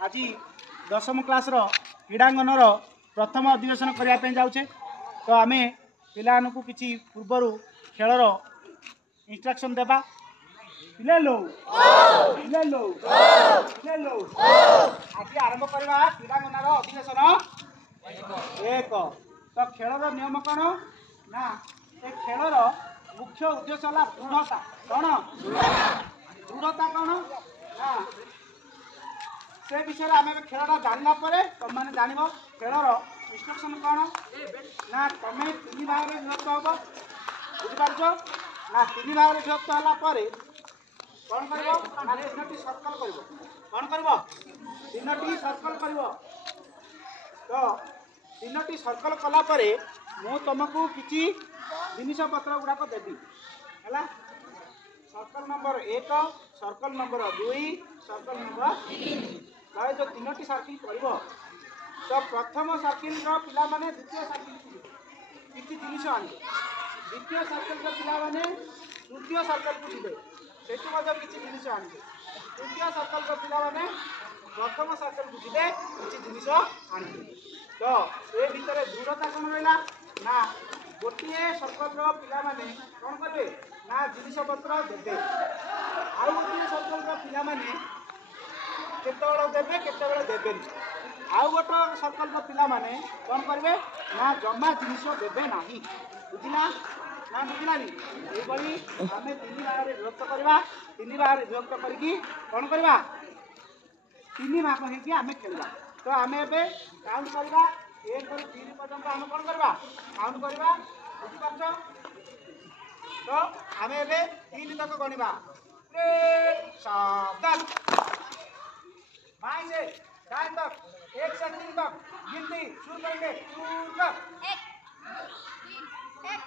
आज 10म क्लास क्रीडांगन प्रथम अधिवेशन करने जाऊे। तो आम पिला किसी पूर्वर खेलर इंस्ट्रक्शन देवा। पिले लो पिले लो पिले लो आज आरंभ करवा क्रीडांगन अधिवेशन 1। तो खेलर नियम कौन ना ए खेलर मुख्य उद्देश्य है दृढ़ता। कौन दृढ़ता कौन ना से विषय आम खेलटा जानला तुम मैंने जान खेलर इंस्ट्रक्शन कौन ना तुम 3 भाग में विभक्त हम बुझिपार ना 3 भाग में विभक्त होगापर कौन कर 3टी सर्कल कर कौन कर 3टी सर्कल कर। तो 3टी सर्कल कलापर मु तुमको किसी जिनिस पत्र गुड़ाक देवी है। Circle number 1 circle number 2 circle number 3 जो 3टी सर्किल कर। तो प्रथम सर्किल पिला माने द्वितीय सर्किल किसी जिनिस आने द्वितीय सर्किल पिला माने तृतीय सर्कल को ଯିବେ सेठी किसी जिनिस आने तृतीय सर्कल पिला माने प्रथम सर्कल को ଯିବେ किसी जिनिस आने। तो ये भितर दृढ़ता कौन रहा ना गोटे सर्कल पिला माने कौन करेंगे ना जिनिस पत्र देते आउ गोटे सर्कल पिला माने केतबेले देवे केतबेले देबेनी आउ गोटे सर्कल पिला माने कौन करेंगे ना जमा जिनिस देवे ना बुझला ना बुझलानी ये आम 3 भाग में विभक्त करवा 3 भाग में विभक्त करके कौन करवा 3 भाग होगी आम खेलवा। तो आम ए काउंट करवा 1 ରୁ 3 पर्यंत आम कौन करवा काउंट करवा बुझिपार। तो आम ए 3 तक गणवा सावधान माई से 4 तक 1 से 3 तक गिनती शुरू करेंगे 2 तक 1 1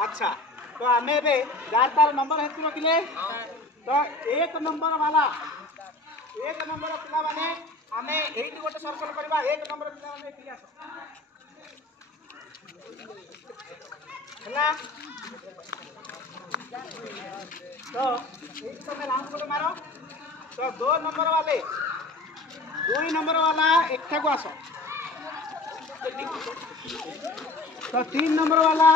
अच्छा। तो आम जार तार नंबर हेतु रखिले। तो 1 नंबर वाला 1 नंबर पिला माने आम ये गोटे सर्कल करवा 1 नंबर पिला माने है। तो ये तुम राउंड को मारो। तो 2 नंबर वाले 2 नंबर वाला एक को आस। तो 3 नंबर वाला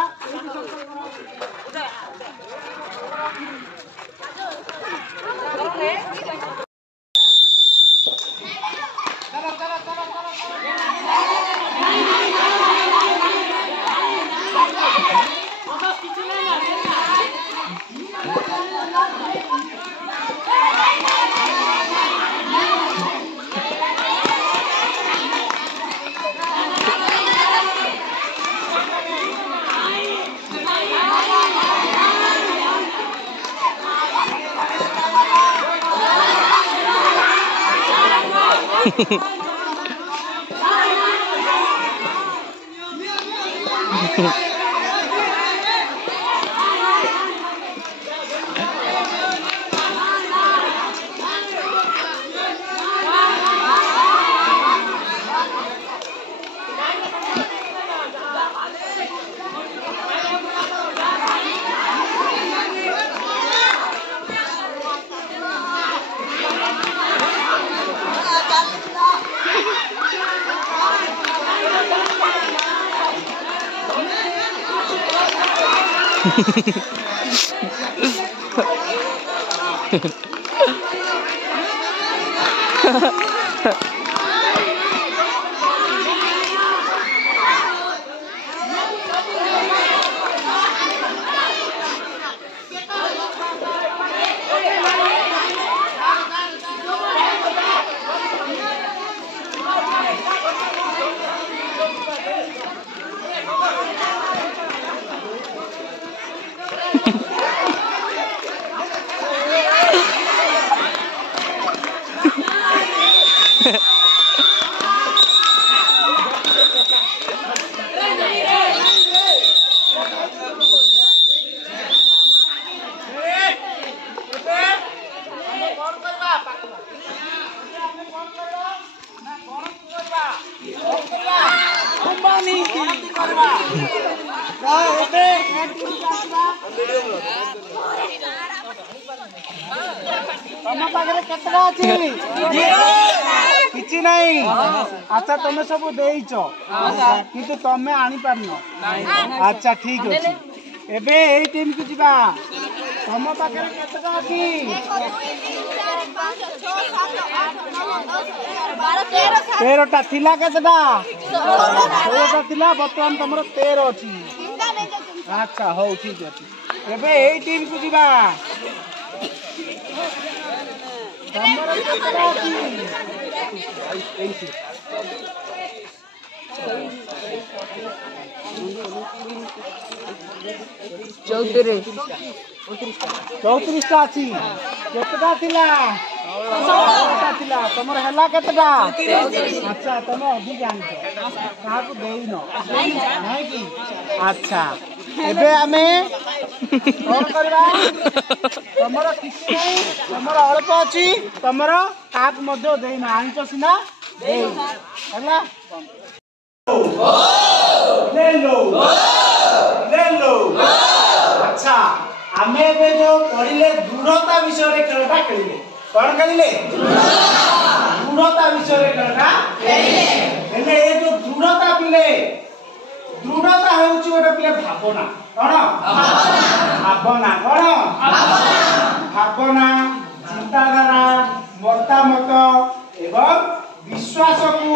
तम पाखे केतटा अच्छी किछि नहीं। अच्छा तुम सब देइछ किंतु तमे आनी पारन। अच्छा ठीक अछि एबे एई टीम को जिबा तम पाखे केतटा अच्छी 13टा थिला केतटा 16टा थिला बर्तमान तुमर 13 अछि। अच्छा हो ठीक अछि एबे एई टीम को जिबा तमर केतटा अछि 34टा अछि केतटा थिला 16टा थिला तमर हला केतटा। अच्छा तमे अधिक जानछ कहा को देइनो नाही की। अच्छा एबे हमें कोन करबा तमर किछि नहीं तमर अल्प अछि तमर काक मध्ये देइनो आनिछ सिना देइ हला ले लो। अच्छा आमे एबे जो पढ़िले दृढ़ता विषय खेलटा खेलिले कौन खेलिले दृढ़ता विषय खेलटा खेलिले ए जो दृढ़ता पिले दृढ़ता हेउची गोटे पिले भावना कौन भावना कौन भावना चिंताधारा मतामत एवं विश्वास को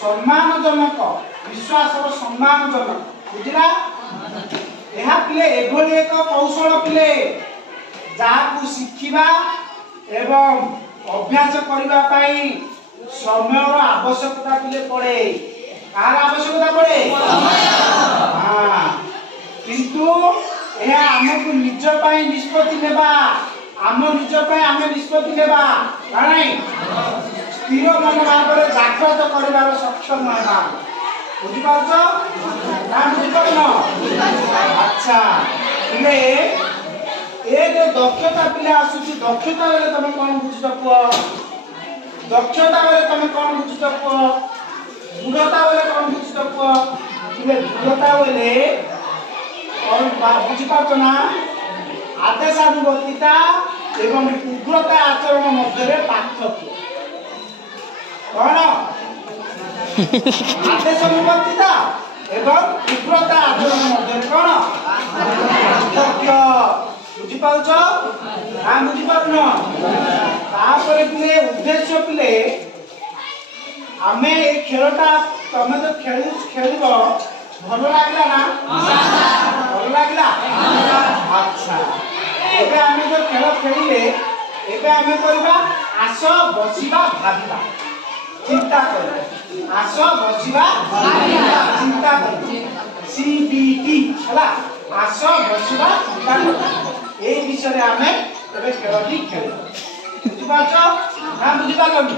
सम्मानजनक विश्वास सम्मानजनक बुझला यह पिले एभली एक कौशल पिले जहाँ शिखा एवं अभ्यास करने समय आवश्यकता पिले पड़े कार आवश्यकता पड़े हाँ किंतु यह आमको निज निष्पत्ति नेबा आम निज आम निष्पत्ति नेबा नहीं स्थिर मन भाव में जागृत कर सक्षम है बुझिपार ना बुझिपार अच्छा पिले ए जो दक्षता पिले आसुची दक्षता बेले तुम कौन बुझुच पुओ दक्षता बेले तुम कौन बुझुच पुओ दृढ़ता बेले कौन बुझुच पुओ पिले दृढ़ता बेले कौन बुझिपार ना आदेशानुवर्तिता एवं उग्रता आचरण मध्य पार्थक्य कौन आदेशानुवर्तिता एवं उग्रता आचरण मध्य कौन पार्थक्य बुझिपार ना बुझिपार तापर पिले उद्देश्य पिले आमे ए खेलटा तमे तो खेल भल लागला ना भल लागला अच्छा एबे आमे जो खेल खेलिले एबे आमे करबा आस बसिबा भाबिबा चिंता कर आस बसिबा भाबिबा चिंता कर सीबीटी हला आस बसिबा चिंता कर ए विषय आमे एबे खेलटी खेल बुझिपाछ ना बुझिपालनी